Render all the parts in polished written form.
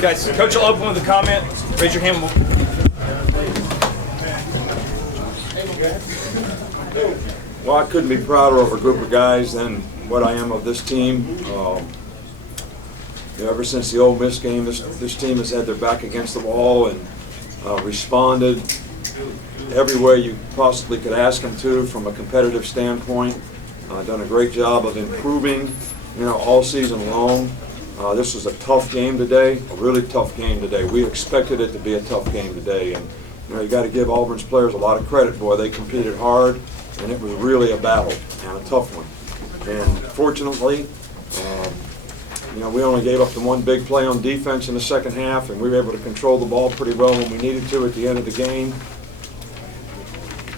Guys, Coach will open with a comment. Raise your hand. Well, I couldn't be prouder of a group of guys than what I am of this team. Ever since the Ole Miss game, this team has had their back against the wall and responded everywhere you possibly could ask them to from a competitive standpoint. Done a great job of improving, all season long. This was a tough game today, a really tough game today. We expected it to be a tough game today, and you got to give Auburn's players a lot of credit. Boy, they competed hard, and it was really a battle and a tough one. And fortunately, we only gave up the one big play on defense in the second half, and we were able to control the ball pretty well when we needed to at the end of the game.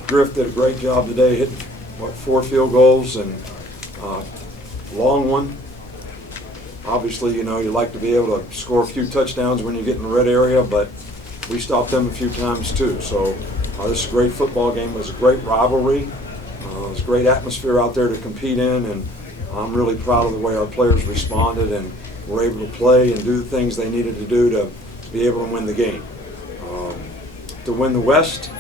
Griffith did a great job today, hitting 4 field goals and long one. Obviously, you like to be able to score a few touchdowns when you get in the red area, but we stopped them a few times too. So this is a great football game. It was a great rivalry. It was a great atmosphere out there to compete in, and I'm really proud of the way our players responded and were able to play and do the things they needed to do to be able to win the game. To win the West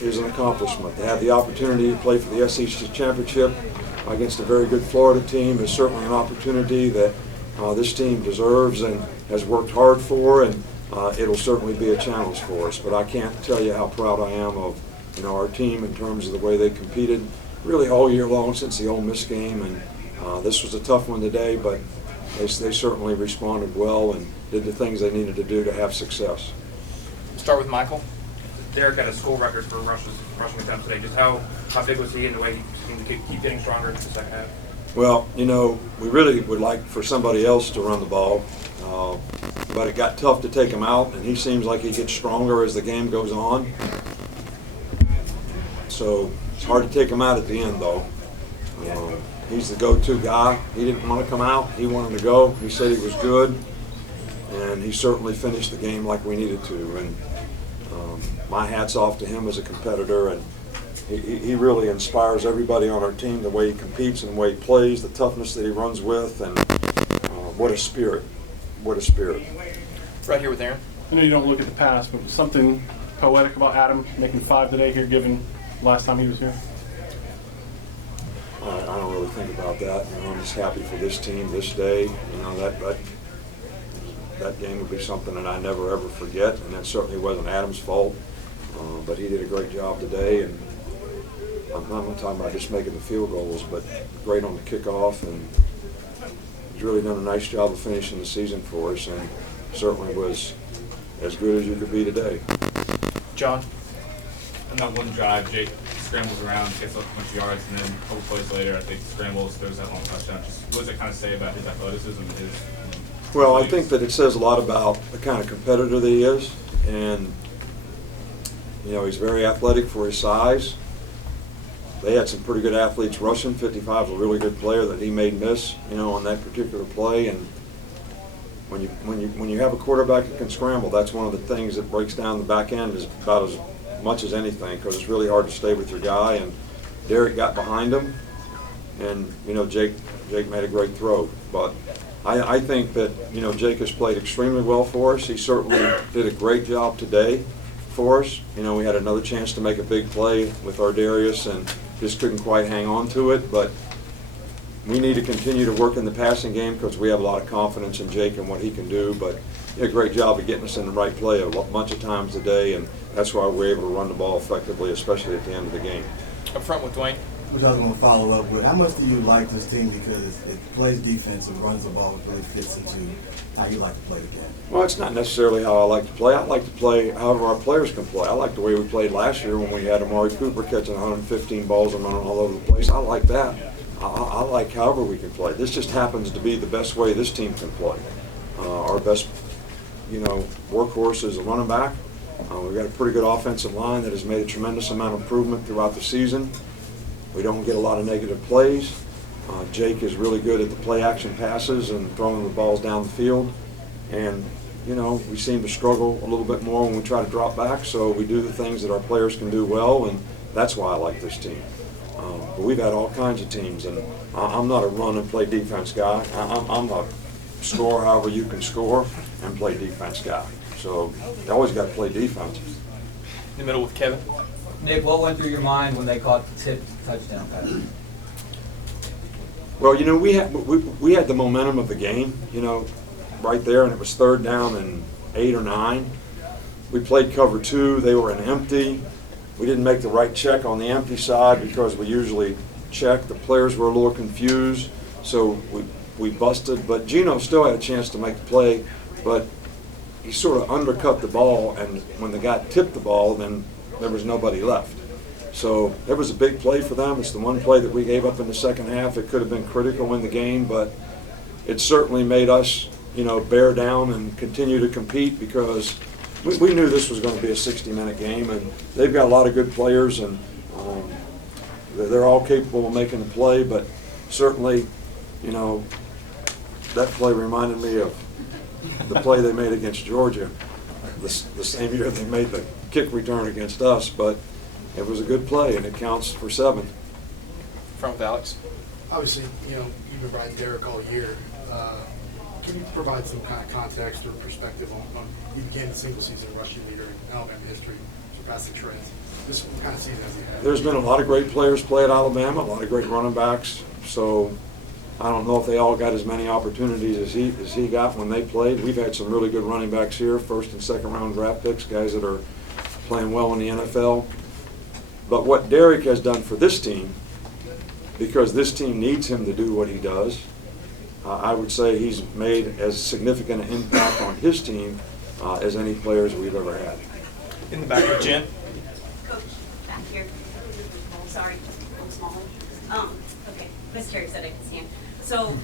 is an accomplishment. To have the opportunity to play for the SEC championship against a very good Florida team is certainly an opportunity that this team deserves and has worked hard for, and it'll certainly be a challenge for us. But I can't tell you how proud I am of our team in terms of the way they competed really all year long since the Ole Miss game, and this was a tough one today, but they certainly responded well and did the things they needed to do to have success. Start with Michael. Derrick had a school record for rushing attempts today. Just how big was he in the way he seemed to keep getting stronger in the second half? Well, we really would like for somebody else to run the ball, but it got tough to take him out, and he seems like he gets stronger as the game goes on. So it's hard to take him out at the end, though. He's the go-to guy. He didn't want to come out. He wanted to go. He said he was good, and he certainly finished the game like we needed to. And my hat's off to him as a competitor, and he really inspires everybody on our team, the way he competes and the way he plays, the toughness that he runs with, and what a spirit. What a spirit. Right here with Aaron. I know you don't look at the past, but something poetic about Adam making 5 today here, given last time he was here? I don't really think about that. I'm just happy for this team this day. That game would be something that I never ever forget, and that certainly wasn't Adam's fault. But he did a great job today, and I'm not talking about just making the field goals, but great on the kickoff, and he's really done a nice job of finishing the season for us, and certainly was as good as you could be today. John. On that one drive, Jake scrambles around, gets up a bunch of yards, and then a couple plays later, I think scrambles, throws that long touchdown. Just what does it kind of say about his athleticism and his? Well, I think that it says a lot about the kind of competitor that he is, and he's very athletic for his size. They had some pretty good athletes rushing. 55 is a really good player that he made miss, on that particular play. And when you have a quarterback that can scramble, that's one of the things that breaks down the back end is about as much as anything, because it's really hard to stay with your guy. And Derrick got behind him, and Jake made a great throw. But I think that Jake has played extremely well for us. He certainly did a great job today for us. We had another chance to make a big play with Ardarius and just couldn't quite hang on to it. But we need to continue to work in the passing game because we have a lot of confidence in Jake and what he can do. But he did a great job of getting us in the right play a bunch of times today, and that's why we're able to run the ball effectively, especially at the end of the game. Up front with Dwayne. Which I was going to follow up with. How much do you like this team because it plays defense and runs the ball, it really fits into how you like to play the game? Well, it's not necessarily how I like to play. I like to play however our players can play. I like the way we played last year when we had Amari Cooper catching 115 balls and running all over the place. I like that. I like however we can play. This just happens to be the best way this team can play. Our best, workhorse is a running back. We've got a pretty good offensive line that has made a tremendous amount of improvement throughout the season. We don't get a lot of negative plays. Jake is really good at the play-action passes and throwing the balls down the field. And, we seem to struggle a little bit more when we try to drop back, so we do the things that our players can do well, and that's why I like this team. But we've had all kinds of teams, and I'm not a run-and-play defense guy. I'm a score however you can score and play defense guy. So you always got to play defense. In the middle with Kevin. Nick, what went through your mind when they caught the tipped touchdown pass? Well, you know, we had the momentum of the game, you know, right there, and it was 3rd down and 8 or 9. We played cover 2. They were in empty. We didn't make the right check on the empty side because we usually check. The players were a little confused, so we busted. But Gino still had a chance to make the play, but he sort of undercut the ball, and when the guy tipped the ball, then there was nobody left. So it was a big play for them. It's the one play that we gave up in the second half. It could have been critical in the game, but it certainly made us, you know, bear down and continue to compete because we knew this was going to be a 60-minute game, and they've got a lot of good players, and they're all capable of making a play, but certainly, you know, that play reminded me of the play they made against Georgia the same year they made the kick return against us, but it was a good play, and it counts for 7. Front with Alex. Obviously, you know, you've been riding Derrick all year. Can you provide some kind of context or perspective on you became the single-season rushing leader in Alabama history, surpassing Trent? This kind of season has he had? There's been a lot of great players play at Alabama, a lot of great running backs, so I don't know if they all got as many opportunities as he got when they played. We've had some really good running backs here, 1st and 2nd round draft picks, guys that are playing well in the NFL. But what Derrick has done for this team, because this team needs him to do what he does, I would say he's made as significant an impact on his team as any players we've ever had. In the back with Jen. Coach, back here. Oh, sorry, a little small. Okay, Miss Terry said I could stand. So,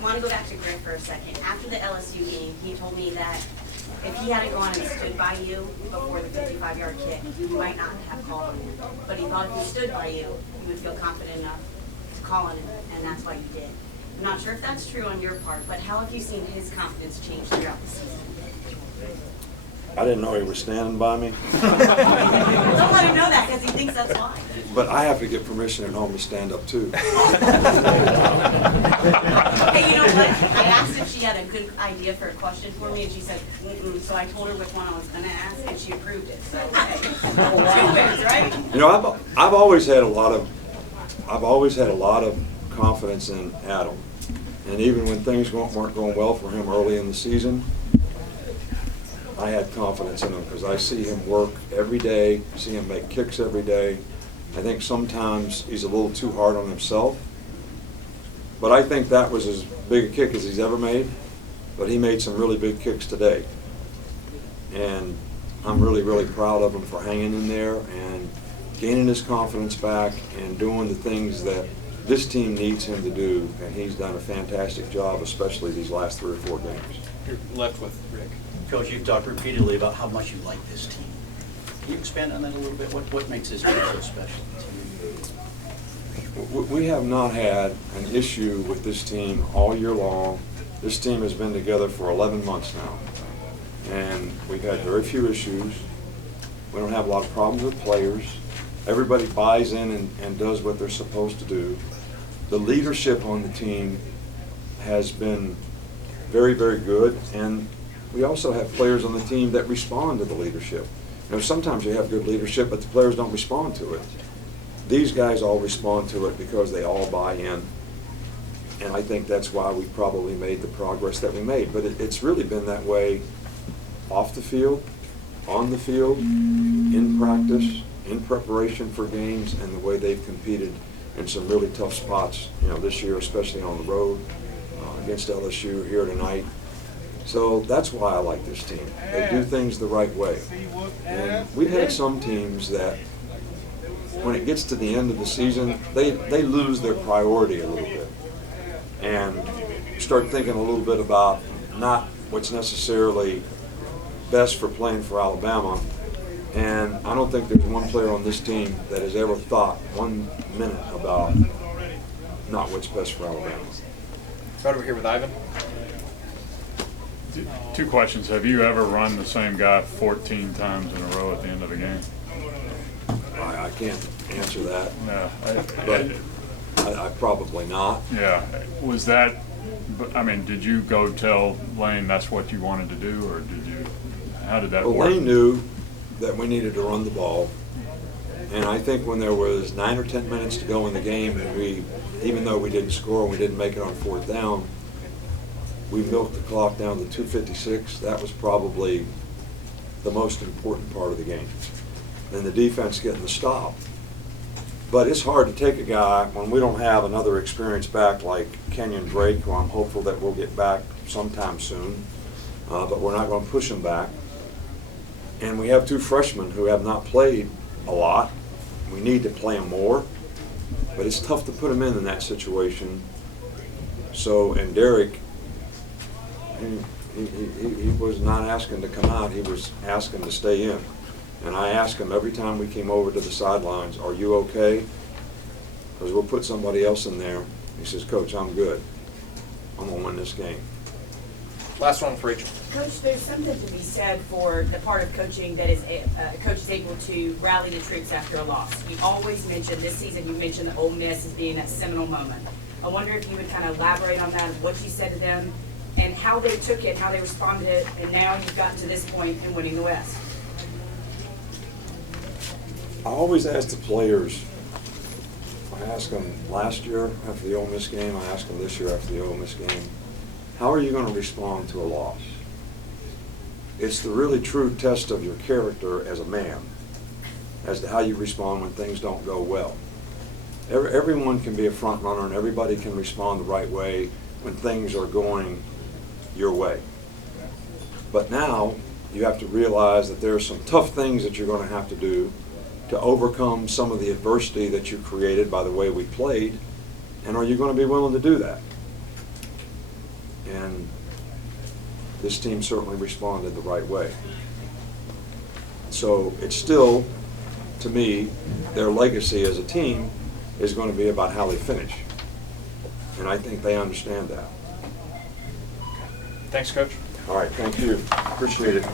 I want to go back to Griff for a second. After the LSU game, he told me that if he hadn't gone and stood by you before the 55-yard kick, you might not have called on him. But he thought if he stood by you, you would feel confident enough to call on him, and that's why you did. I'm not sure if that's true on your part, but how have you seen his confidence change throughout the season? I didn't know he was standing by me. Don't let him know that because he thinks that's why. But I have to get permission at home to stand up too. Hey, you know what? I asked if she had a good idea for a question for me, and she said, so I told her which one I was going to ask, and she approved it. So, hey, 2 wins, right? You know, I've always had a lot of confidence in Adam, and even when things weren't going well for him early in the season, I had confidence in him because I see him work every day, see him make kicks every day. I think sometimes he's a little too hard on himself, but I think that was as big a kick as he's ever made, but he made some really big kicks today. And I'm really, really proud of him for hanging in there and gaining his confidence back and doing the things that this team needs him to do, and he's done a fantastic job, especially these last 3 or 4 games. You're left with Rick. Coach, you've talked repeatedly about how much you like this team. Can you expand on that a little bit? What makes this team so special to you? We have not had an issue with this team all year long. This team has been together for 11 months now, and we've had very few issues. We don't have a lot of problems with players. Everybody buys in and does what they're supposed to do. The leadership on the team has been very, very good, and we also have players on the team that respond to the leadership. You know, sometimes you have good leadership, but the players don't respond to it. These guys all respond to it because they all buy in, and I think that's why we probably made the progress that we made. But it's really been that way off the field, on the field, in practice, in preparation for games, and the way they've competed in some really tough spots, you know, this year, especially on the road, against LSU here tonight. So that's why I like this team. They do things the right way. And we've had some teams that, when it gets to the end of the season, they lose their priority a little bit and start thinking a little bit about not what's necessarily best for playing for Alabama. And I don't think there's one player on this team that has ever thought 1 minute about not what's best for Alabama. Right over here with Ivan. 2 questions. Have you ever run the same guy 14 times in a row at the end of a game? I can't answer that, No. but I probably not. Yeah. Was that But, I mean, did you go tell Lane that's what you wanted to do, or did you, how did that Well, work? Lane knew that we needed to run the ball. And I think when there was 9 or 10 minutes to go in the game, and we, even though we didn't score and we didn't make it on 4th down, we milked the clock down to 2:56. That was probably the most important part of the game. Then the defense getting the stop. But it's hard to take a guy when we don't have another experienced back like Kenyon Drake, who I'm hopeful that we'll get back sometime soon, but we're not going to push him back. And we have 2 freshmen who have not played a lot. We need to play them more, but it's tough to put them in that situation. So, and Derrick, he was not asking to come out, he was asking to stay in. And I asked him every time we came over to the sidelines, "Are you okay? Because we'll put somebody else in there." He says, "Coach, I'm good. I'm going to win this game." Last one with Rachel. Coach, there's something to be said for the part of coaching that is a coach is able to rally the troops after a loss. You always mention, this season you mentioned the Ole Miss as being that seminal moment. I wonder if you would kind of elaborate on that, what you said to them, and how they took it, how they responded to it, and now you've gotten to this point in winning the West. I always ask the players, I asked them last year after the Ole Miss game, I asked them this year after the Ole Miss game, how are you going to respond to a loss? It's the really true test of your character as a man, as to how you respond when things don't go well. Everyone can be a front runner and everybody can respond the right way when things are going your way. But now you have to realize that there are some tough things that you're going to have to do to overcome some of the adversity that you created by the way we played, and are you going to be willing to do that? And this team certainly responded the right way. So it's still, to me, their legacy as a team is going to be about how they finish. And I think they understand that. Thanks, Coach. All right, thank you. Appreciate it.